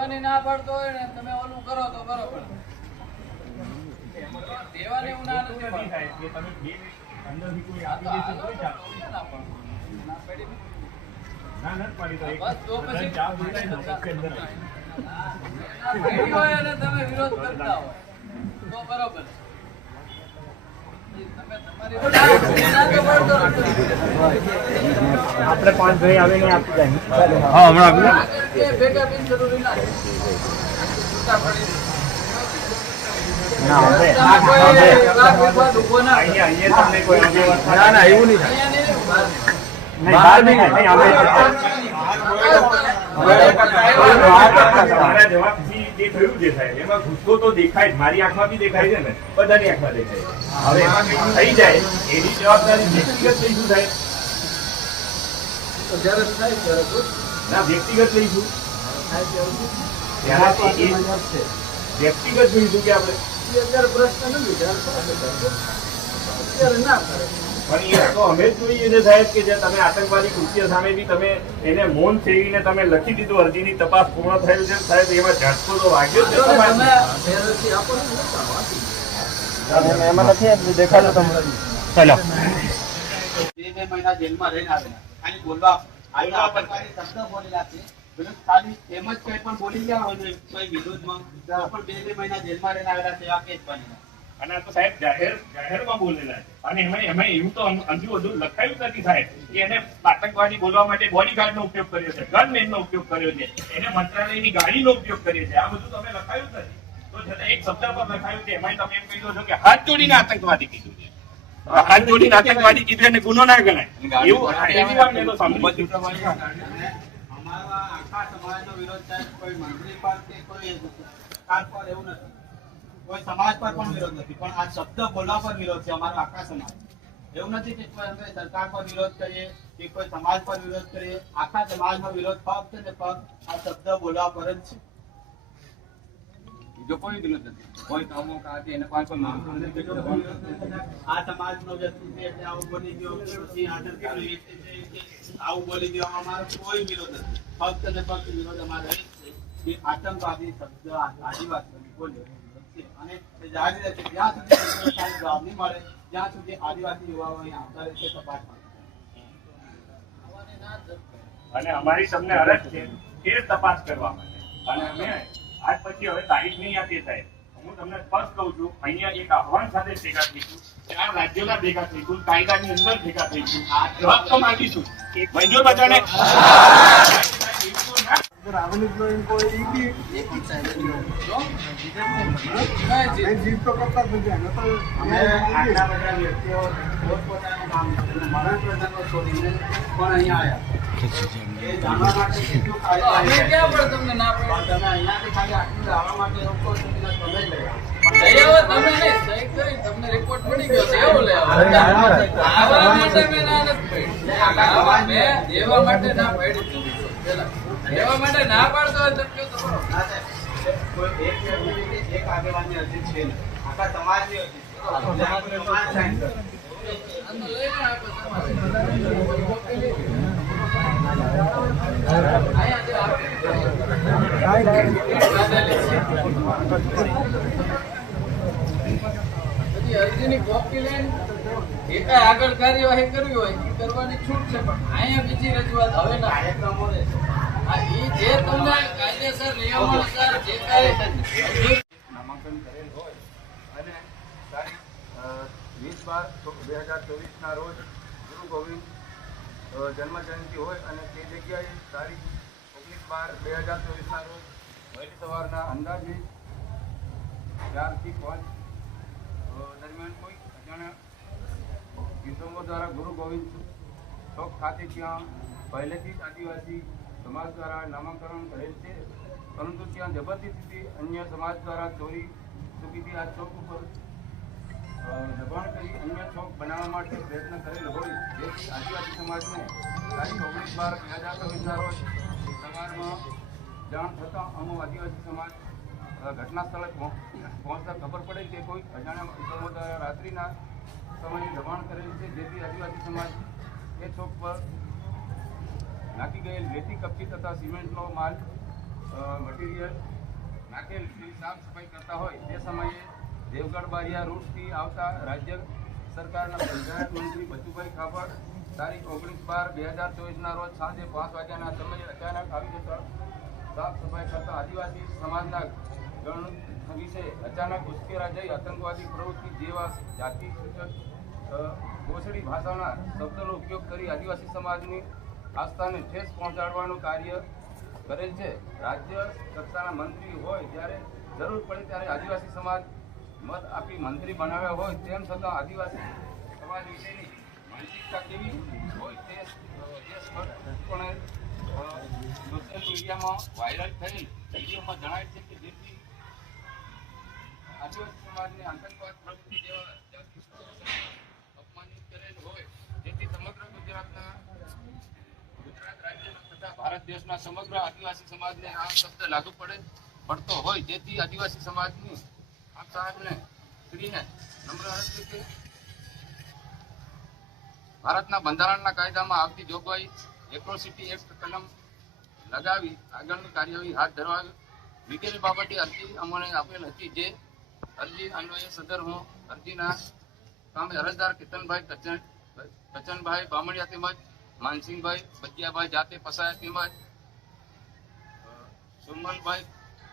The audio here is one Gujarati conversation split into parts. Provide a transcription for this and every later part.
દેવાની ના પડતો હોય ને તમે ઓલું કરો તો બરોબર દેવાની હું ના નથી નથી પાડતો. થાય કે તમે બે અંદરથી કોઈ આપી દેશે તો તો ચાલે. ના ના પાડી નહીં. ના નથી પાડી તો બસ તો પછી ચા પીવડાવી દો, અંદર આવી. ના પાડી હોય અને તમે વિરોધ કરતા હોય તો બરોબર તમે તમારી ના તો પડતો નથી. આપણે પાંચ ભાઈ આવીને આપી જાય હા હમણાં ના ના એવું નહીં થાય. અહીંયા નહીં, બહાર. નહીં મારા આંખમાં બી થઈ વ્યક્તિગત લઈશું. સાહેબ થાય ના વ્યક્તિગત જોઈશું કે આપણે પ્રશ્ન નથી જ્યારે થાય ત્યારે પૂછ. અત્યારે ના કરે પણ એ તો અમે જ જોઈએ છે સાહેબ કે જે તમે આતંકવાદી કૃત્ય સામે બી તમે એને મૌન સેવીને તમે લખી દીધું અરજીની તપાસ પૂર્ણ થયેલ છે. સાહેબ એમાં ઝાટકો તો વાગ્યો છે. તમે તમારે. પહેલેથી આપો ને નતા વાંચી. એમાં નથી દેખાડો તમને. ચલો. બે બે મહિના જેલમાં રહીને ખાલી બોલવા શબ્દ બોલેલા છે. ખાલી એમ જ કઈ પણ બોલી ગયા હોય વિરોધમાં. પણ બે બે મહિના જેલમાં રહીને આવેલા છે એવા કેસ બનેલા. અને આ તો સાહેબ જાહેર જાહેરમાં બોલેલા છે. અને એમાં એમાં એવું તો હજુ હજુ લખાયું જ નથી સાહેબ કે એને આતંકવાદી બોલવા માટે બોડીગાર્ડ નો ઉપયોગ કર્યો છે ગનમેન નો ઉપયોગ કર્યો છે એને મંત્રાલયની ગાડીનો ઉપયોગ કર્યો છે. આ બધું તમે લખાયું જ નથી. તો છતાં એક શબ્દ પર લખાયું છે. એમાં તમે એમ કહી દો છો કે હાથ જોડીને આતંકવાદી કીધું છે. હાથ જોડીને આતંકવાદી કીધું એને ગુનો ના ગણાય. એવું એવી વાત મેં તો અમારા આખા સમાજનો વિરોધ છે. કોઈ મંત્રી પાસે કોઈ એવું નથી. કોઈ સમાજ પર પણ વિરોધ નથી પણ આ શબ્દ બોલવા પર વિરોધ છે અમારો આખા સમાજ એવું નથી કે કોઈ સરકાર પર વિરોધ કરીએ કે કોઈ સમાજ પર વિરોધ કરીએ આખા સમાજનો વિરોધ ફક્ત ને ફક્ત આ શબ્દ બોલવા પર જ છે. બીજો કોઈ વિરોધ નથી. કોઈ કામો કાઢી એને પાંચસો આ સમાજનો વ્યક્તિ છે એટલે આવું બોલી ગયો પછી આ કર્યો એ છે, છે, આવું બોલી ગયો અમારો કોઈ વિરોધ નથી. ફક્ત ને ફક્ત વિરોધ અમારો એ છે કે આતંકવાદી શબ્દ આદિવાસી બોલ્યો અને અમારી તમને અરજ છે તે તપાસ કરવા માટે. અને અમે આજ પછી હવે તારીખ નહીં આપીએ સાહેબ. હું તમને સ્પષ્ટ કહું છું, અહીંયા એક આહવાન સાથે ભેગા થઈશું ચાર રાજ્યોના ભેગા થઈશું કાયદાની અંદર ભેગા થઈશું જવાબ તો માંગીશું. મંજૂર બધાને? કઈ ચીજ? અમે આટલા બધા વ્યક્તિઓ પોતપોતાનું કામ મરણ પ્રસંગો છોડીને પણ અહીંયા આવ્યા એ જાણવા માટે કેટલું ક્યાં તમને ના છે. તમે અહીંયાથી ખાલી આટલું લાવવા માટે તમે લઈ તમને રિપોર્ટ મળી ગયો એવું માટે ના નથી પાડી. આવવા મેં દેવા માટે ના પાડી દેવા માટે ના પાડતો હોય તો કયો કોઈ એક એક આગેવાનની અરજી છે. આખા સમાજની અરજી અરજીની કોપી લઈને એકાય આગળ કાર્યવાહી કરવી હોય એ કરવાની છૂટ છે પણ અહીંયા બીજી રજૂઆત હવે ના. કાર્યક્રમો રહેશે. આ ઈ જે તમને કાયદેસર નિયમો જે કાંઈ નામાંકન કરેલ હોય અને તારીખ વીસ બાર બે હજાર ચોવીસના રોજ ગુરુ ગોવિંદ અ, હોય અને તે જગ્યાએ તારીખ ઓગણીસ બાર બે હજાર ચોવીસના રોજ વહેલી સવારના અંદાજે ચારથી પાંચ દરમિયાન કોઈ અજાણ્યા કિશોરો દ્વારા ગુરુ ગોવિંદ ચોક ખાતે ત્યાં પહેલેથી જ આદિવાસી સમાજ દ્વારા નામાંકરણ કરેલ છે, પરંતુ ત્યાં જબરદસ્તીથી અન્ય સમાજ દ્વારા ચોરી ચૂકીથી આ ચોક ઉપર દબાણ કરી અન્ય ચોક બનાવવા માટે પ્રયત્ન કરેલ હોય જેથી આદિવાસી સમાજને તારીખ ઓગણીસ બાર બે હજાર ચોવીસના સવારમાં જાણ થતાં અમુક આદિવાસી સમાજ ઘટના સ્થળે પહોં- પહોંચતા ખબર પડે કે કોઈ અજાણ્યા ઇસમો દ્વારા રાત્રિના સમયે દબાણ કરેલ છે, જેથી આદિવાસી સમાજ એ ચોક પર નાખી ગયેલ રેતી કપચી તથા સિમેન્ટનો માલ મટીરિયલ નાખેલ શ્રી સાફ સફાઈ કરતા હોય તે સમયે દેવગઢ બારિયા રૂટથી આવતા રાજ્ય સરકારના પંચાયત મંત્રી બચુભાઈ ખાપડ તારીખ ઓગણીસ બાર બે હજાર ચોવીસના રોજ સાંજે પાંચ વાગ્યાના સમયે અચાનક આવી જતા સાફ સફાઈ કરતા આદિવાસી સમાજના ગણ વિશે અચાનક ઉશ્કેરા જઈ આતંકવાદી પ્રવૃત્તિ જેવા જાતિ સૂચક ગોસડી ભાષાના શબ્દનો ઉપયોગ કરી આદિવાસી સમાજની આસ્થાને ઠેસ પહોંચાડવાનું કાર્ય કરેલ છે. રાજ્ય કક્ષાના મંત્રી હોય ત્યારે જરૂર પડે ત્યારે આદિવાસી સમાજ મત આપી મંત્રી બનાવ્યા હોય તેમ છતાં આદિવાસી સમાજ વિશેની માનસિકતા કેવી હોય તે અ, સોશિયલ મીડિયામાં વાયરલ થઈ. વિડીયોમાં જણાય છે કે જેથી આદિવાસી સમાજને આતંકવાદ પ્રવૃત્તિ જેવા જાતિ અપમાનિત કરેલ હોય. જેથી સમગ્ર ગુજરાતના તથા ભારત દેશના સમગ્ર આદિવાસી સમાજને આ શબ્દ લાગુ પડે, પડતો હોય જેથી આદિવાસી સમાજની આપ સાહેબને શ્રીને નમ્ર અરજ કે ભારતના બંધારણના કાયદામાં આવતી જોગવાઈ, એટ્રોસિટી એક્ટ કલમ લગાવી આગળની કાર્યવાહી હાથ ધરવા વગેરે બાબતે અરજી અમને આપેલ હતી જે અરજી અન્વયે સદર હું અરજીના સામે અરજદાર કેતનભાઈ કચન કચનભાઈ બામણિયા તેમજ માનસિંહભાઈ બજિયાભાઈ જાતે પસાયા તેમજ સુમનભાઈ,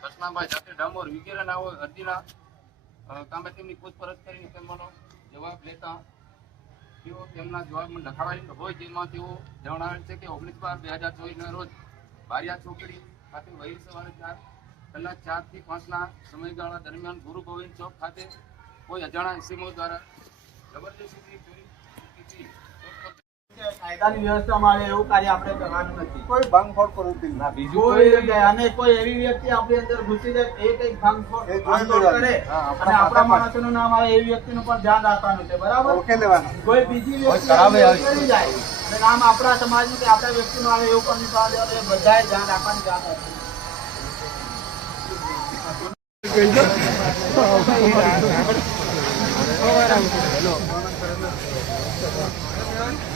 કૃષ્ણાભાઈ જાતે ડામોર વગેરેના અરજીના કામે તેમની પૂછપરછ કરીને તેમનો જવાબ લેતા. તેઓ તેમના જવાબમાં લખાવેલ હોય જેમાં તેઓ જણાવેલ છે કે ઓગણીસ બાર બે હજાર ચોવીસના રોજ બારિયા ચોકડી ખાતે વહેલી સવારે ચાર કલાક ચારથી પાંચના સમયગાળા દરમિયાન ગુરુ ગોવિંદ ચોક ખાતે કોઈ અજાણા ઇસમો દ્વારા જબરજસ્તી ચોરી કાયદાની વ્યવસ્થા મળે એવું કાર્ય આપણે કરવાનું નથી કોઈ ભાંગફોડ પ્રવૃત્તિ ના નથી. બીજું કોઈ અને કોઈ એવી વ્યક્તિ આપણી અંદર ઘૂસી જાય એ કઈ ભાંગફોડ. કરે અને આપણા માણસોનું નામ આવે એવી વ્યક્તિનું પણ ધ્યાન રાખવાનું છે બરાબર ઓકે લેવાનું કોઈ બીજી વ્યક્તિ કરાવે આવી આવી. કરી જાય અને નામ આપણા સમાજનું કે આપણા વ્યક્તિનું આવે એવું પણ દેવાનું. બધાએ ધ્યાન રાખવાની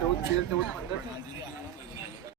ચૌદ તેર ચૌદ પંદર